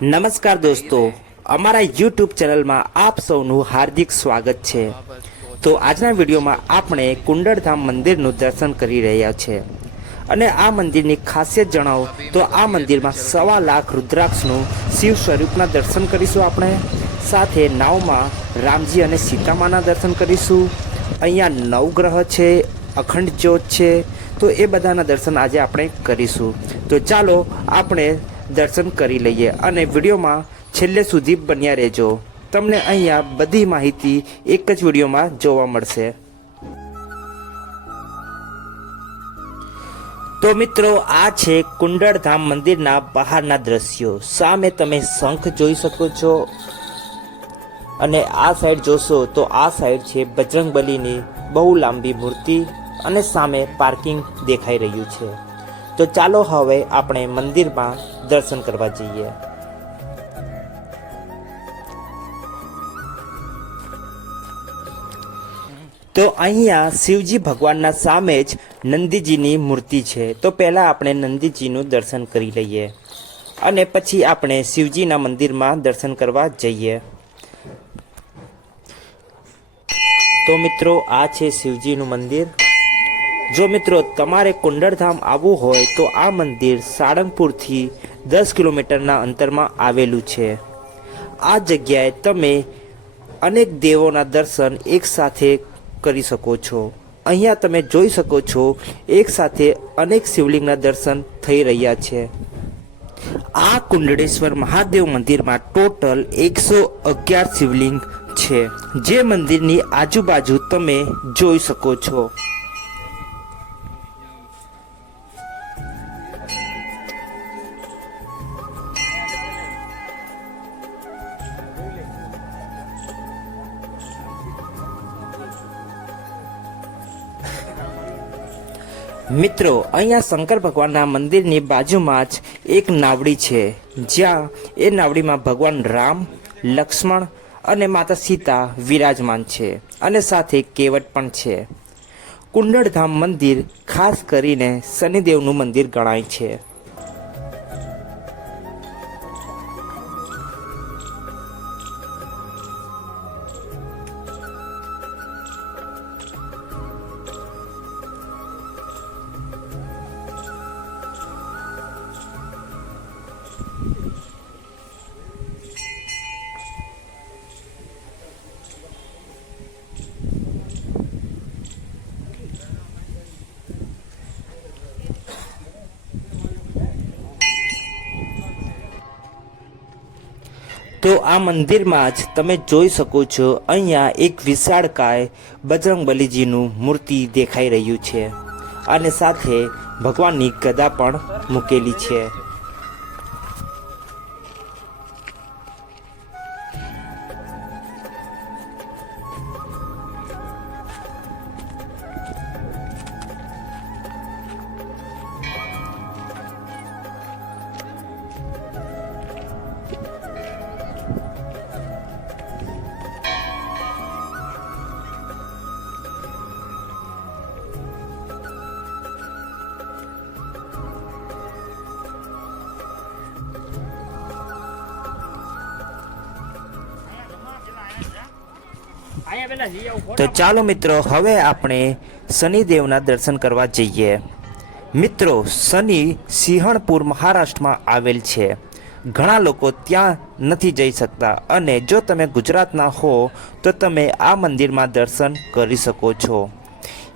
નમસ્કાર દોસ્તો, અમારા યુટ્યુબ ચેનલમાં આપ સૌનું હાર્દિક સ્વાગત છે। તો આજના વિડીયોમાં આપણે કુંડળધામ મંદિરનું દર્શન કરી રહ્યા છે અને આ મંદિરની ખાસિયત જણાવો તો આ મંદિરમાં 1.25 લાખ રુદ્રાક્ષનું શિવ સ્વરૂપના દર્શન કરીશું આપણે। સાથે નાવમાં રામજી અને સીતામાના દર્શન કરીશું। અહીંયા નવગ્રહ છે, અખંડ જ્યોત છે, તો એ બધાના દર્શન આજે આપણે કરીશું। તો ચાલો આપણે દર્શન કરી લઈએ અને વિડીયોમાં છેલ્લે સુધી બન્યા રહેજો। તમને અહીંયા બધી માહિતી એક જ વિડીયોમાં જોવા મળશે। તો મિત્રો, આ છે કુંડળધામ મંદિરના બહારના દ્રશ્યો। સામે તમે શંખ જોઈ શકો છો અને આ સાઈડ જોશો તો આ સાઈડ છે બજરંગબલીની બહુ લાંબી મૂર્તિ અને સામે પાર્કિંગ દેખાઈ રહ્યું છે। તો ચાલો હવે આપણે મંદિરમાં દર્શન કરવા જઈએ। તો અહીંયા શિવજી ભગવાનના સામે જ નંદીજીની મૂર્તિ છે। તો પહેલાં આપણે નંદીજીનું દર્શન કરી લઈએ અને પછી આપણે શિવજીના મંદિરમાં દર્શન કરવા જઈએ। તો મિત્રો, આ છે શિવજીનું મંદિર। જો મિત્રો તમારે કુંડળધામ આવવું હોય તો આ મંદિર સાળંગપુરથી 10 કિલોમીટરના અંતરમાં આવેલું છે। આ જગ્યાએ તમે અનેક દેવોના દર્શન એકસાથે કરી શકો છો। અહીંયા તમે જોઈ શકો છો એકસાથે અનેક શિવલિંગના દર્શન થઈ રહ્યા છે। આ કુંડળેશ્વર મહાદેવ મંદિરમાં ટોટલ 111 શિવલિંગ છે, જે મંદિરની આજુબાજુ તમે જોઈ શકો છો। મિત્રો, અહીંયા શંકર ભગવાનના મંદિરની બાજુમાં જ એક નાવડી છે, જ્યાં એ નાવડીમાં ભગવાન રામ, લક્ષ્મણ અને માતા સીતા વિરાજમાન છે અને સાથે કેવટ પણ છે। કુંડળધામ મંદિર ખાસ કરીને શનિદેવનું મંદિર ગણાય છે। તો આ મંદિરમાં જ તમે જોઈ શકો છો અહીંયા એક વિશાળકાય બજરંગબલીજીનું મૂર્તિ દેખાઈ રહ્યું છે અને સાથે ભગવાનની ગદા પણ મૂકેલી છે। તો ચાલો મિત્રો, હવે આપણે શનિદેવના દર્શન કરવા જઈએ। મિત્રો, શનિ સિંહણપુર મહારાષ્ટ્રમાં આવેલ છે। ઘણા લોકો ત્યાં નથી જઈ શકતા અને જો તમે ગુજરાતના હો તો તમે આ મંદિરમાં દર્શન કરી શકો છો।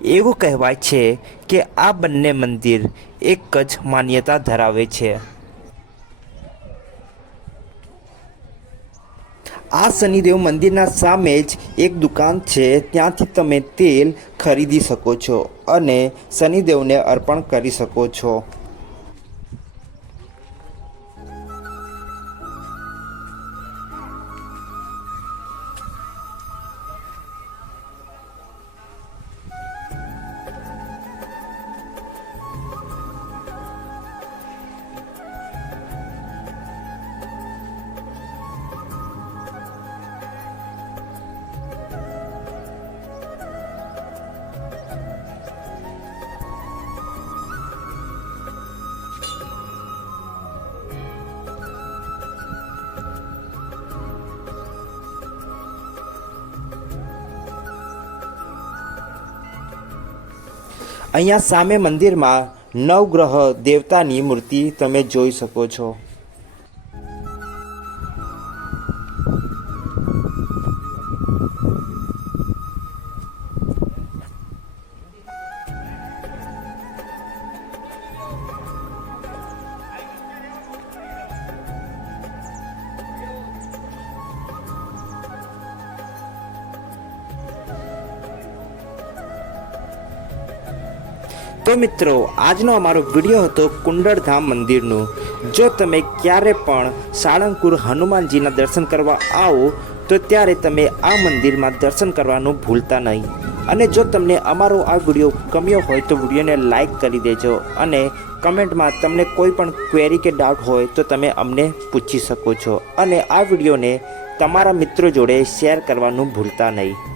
એવું કહેવાય છે કે આ બંને મંદિર એક જ માન્યતા ધરાવે છે। આ શનિદેવ મંદિરના સામે જ એક દુકાન છે, ત્યાંથી તમે તેલ ખરીદી શકો છો અને શનિદેવને અર્પણ કરી શકો છો। અહીંયા સામે મંદિરમાં નવગ્રહ દેવતાની મૂર્તિ તમે જોઈ શકો છો। તો મિત્રો આજનો અમારો વિડીયો હતો કુંડળધામ મંદિરનું। જો તમે ક્યારે પણ સાળંગપુર હનુમાનજીના દર્શન કરવા આવો તો ત્યારે તમે આ મંદિરમાં દર્શન કરવાનું ભૂલતા નહીં। અને જો તમને અમારો આ વિડીયો ગમ્યો હોય તો વિડીયોને લાઈક કરી દેજો અને કમેન્ટમાં તમને કોઈ પણ ક્વેરી કે ડાઉટ હોય તો તમે અમને પૂછી શકો છો અને આ વિડીયોને તમારા મિત્રો જોડે શેર કરવાનું ભૂલતા નહીં।